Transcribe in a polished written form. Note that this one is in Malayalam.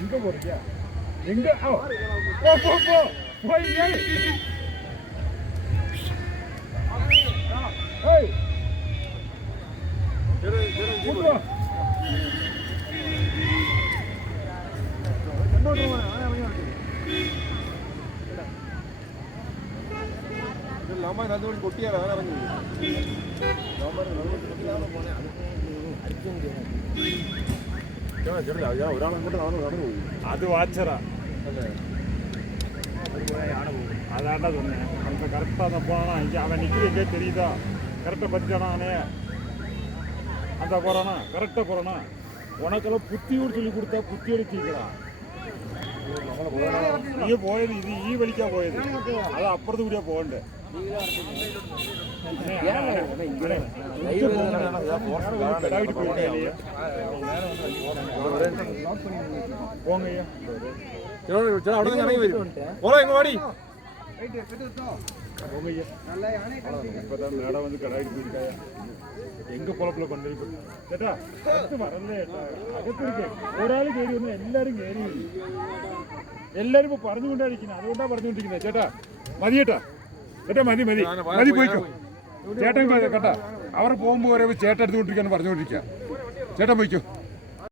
எங்க போறியா எங்க போ போ போ போய் ஏய் ஏய் கூட்டு வா ലമ്മ നല്ലപോലെ കൊട്ടിയാലോ അങ്ങനെ ഇറങ്ങി ഒരാൾ അങ്ങോട്ട് നടന്നു പോയി அது வாச்சரா அதாண்டா சொன்னேன் அந்த கரெக்டாக அந்த போனானா இங்கே அவன் நிற்கிற எங்கே தெரியுதா கரெக்டாக பற்றிட்டானா அவனே அந்த போகிறானா கரெக்டாக போகிறானா உனக்கெல்லாம் புத்தியோடு சொல்லி கொடுத்தா புத்தியோடு தீக்கிறான் நீ போயது இது ஈ வலிக்கா போயது அது அப்புறத்து கூடிய போகண்டு போங்க ஐயா അവിടെ നിന്ന് ഇറങ്ങി വരും ഓളോ എങ്ങ് വാടി போங்க ஐயா இப்போதான் மேடம் வந்து கடாயிட்டு போயிருக்காயா எங்க குழப்பில் கொண்டு போய் ചേട്ടാ അടുത്ത് പറഞ്ഞേ ചേട്ടാ അകത്തിരിക്കെ ഒരാൾ കയറി വന്ന് എല്ലാവരും കയറി എല്ലാവരും ഇപ്പോൾ പറഞ്ഞുകൊണ്ടായിരിക്കുന്നത് അതുകൊണ്ടാണ് പറഞ്ഞുകൊണ്ടിരിക്കുന്നത് ചേട്ടാ മതി ചേട്ടാ ചേട്ടാ മതി മതി മതി പോയിക്കോ ചേട്ടൻ കേട്ടാ അവർ പോകുമ്പോൾ ചേട്ടൻ എടുത്തുകൊണ്ടിരിക്കുകയാണ് പറഞ്ഞുകൊണ്ടിരിക്കുക ചേട്ടൻ പോയിക്കോ